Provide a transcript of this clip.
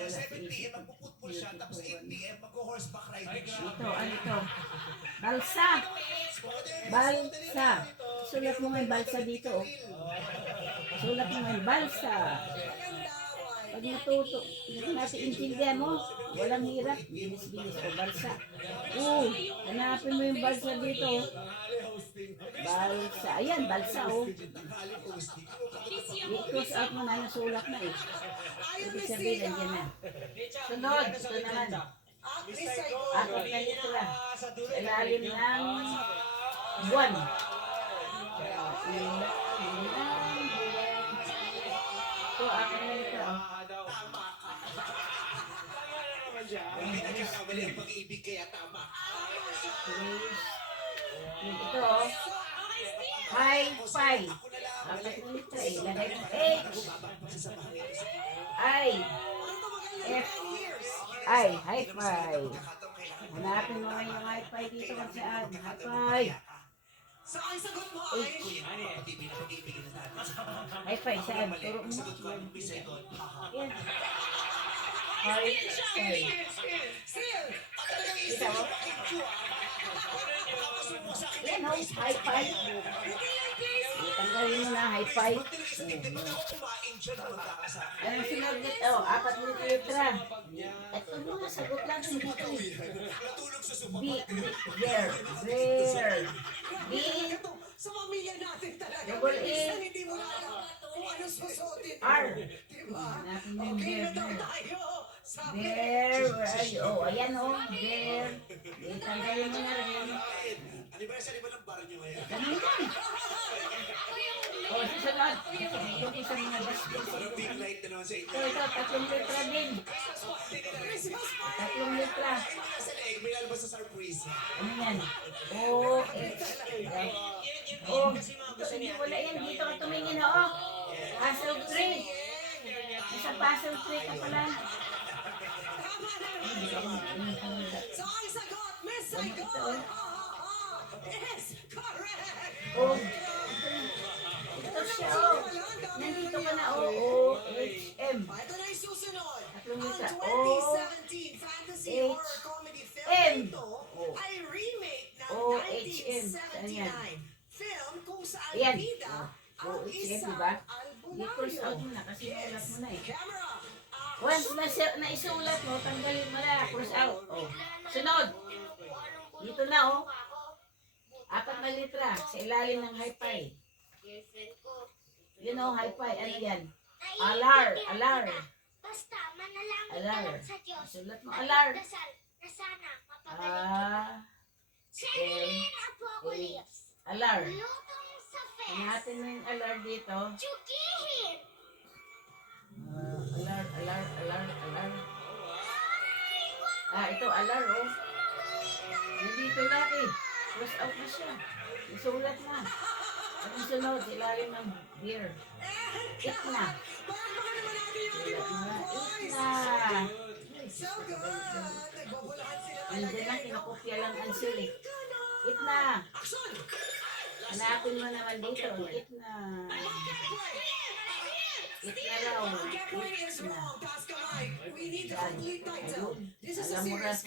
7 p.m. magpo-football siya, tapos 8 p.m. magho-horseback riding siya. Ito, ano ito? Balsa. Balsa. Sulat mo nga yung balsa dito. Oh. Sulat mo nga yung balsa. Pag natuto, hindi natin intindihan mo. Walang hirap. Bilis-bilis. O, balsa. Hanapin mo yung balsa dito. Balsa. Ayan, balsa. I-cross out mo na yung sulat na eh. Ibig sabihin, nandiyan na. Sunod. Ito naman. Apat na litra. Sa ilalim ng buwan. Ito, apat na litra. Hindi nagkakamali ang pag-ibig kaya tama. Ito, high five. Apat na litra eh. Lagay mo H. I. F. I. High five. Hanapin mo ngayon yung high five dito kung saan. High five. Sa ang sagot mo ay... High five, saan? Turo mo. Yan. High five. Kita mo? Yan o, high five. Tanggalin mo na, high five. Anong sinag dito? Apat na litra. Ito mga sagot lang dito. B. There. There. B. Sa pamilya natin talaga. Double E. Hindi mo na alam kung ano susuotin. R. Diba? Okay na daw tayo. There. Where are you? Oh, ayan o. There. Tanggalin mo na rin. Anniversary ba ng bar nyo ngayon? Ganun lang. Oh, susunod. Ito isa mga basket. Parang big light na naman sa inyo. Ito, 3 litra din. 3 litra. Sa leeg, may lalabas sa surprise. Ano yan? O, H. Oh, hindi wala yan. Dito ka tumingin, oo. Puzzle 3. Isa puzzle 3 ka pala. So, ang sagot, Miss Saigon! Yes, correct! Oh, ito siya, oh. Nandito ka na, oh. O-H-M. Ito na yung susunod. Tatlong Ang litra. 2017 fantasy H, horror comedy film M. ito ay remake ng O-H-M. Saan yan? 1979 film kung saan Ayan. bida ang O-H-M, isang diba? I-cross out albularyo. mo na kasi naulat mo na eh. Camera, Once naisulat mo, tanggalin mo na. Cross out. Oh. Sunod. Dito na, oh. 4 na litra sa ilalim ng high-fi. Yun, oh, high-fi. Ano yan? Alar. Alar. Basta manalangin Alar. ka lang sa Diyos. Sulat mo, At alar. magdasal na sana mapagaling Sa Sinin Apocalypse. alar. Lutong sa fest. Hanapin mo yung alar dito. Tsugihin. Alar. Ito, alar, oh. Nandito na eh. Cross out na siya. Isulat na. At ang sunod, ilalim ng beer. It na. palakpakan naman natin yung ating Sulat mga na. boys. It na. So good! Nagbabulahan sila Nandiyan talaga. lang, kinakopya lang ang silik. It na. Action! Hanapin mo naman dito. It na. It na raw. Get point is It na. wrong. Task kamay. We need the Yan. complete title. Ayun. This is a Alam mo serious na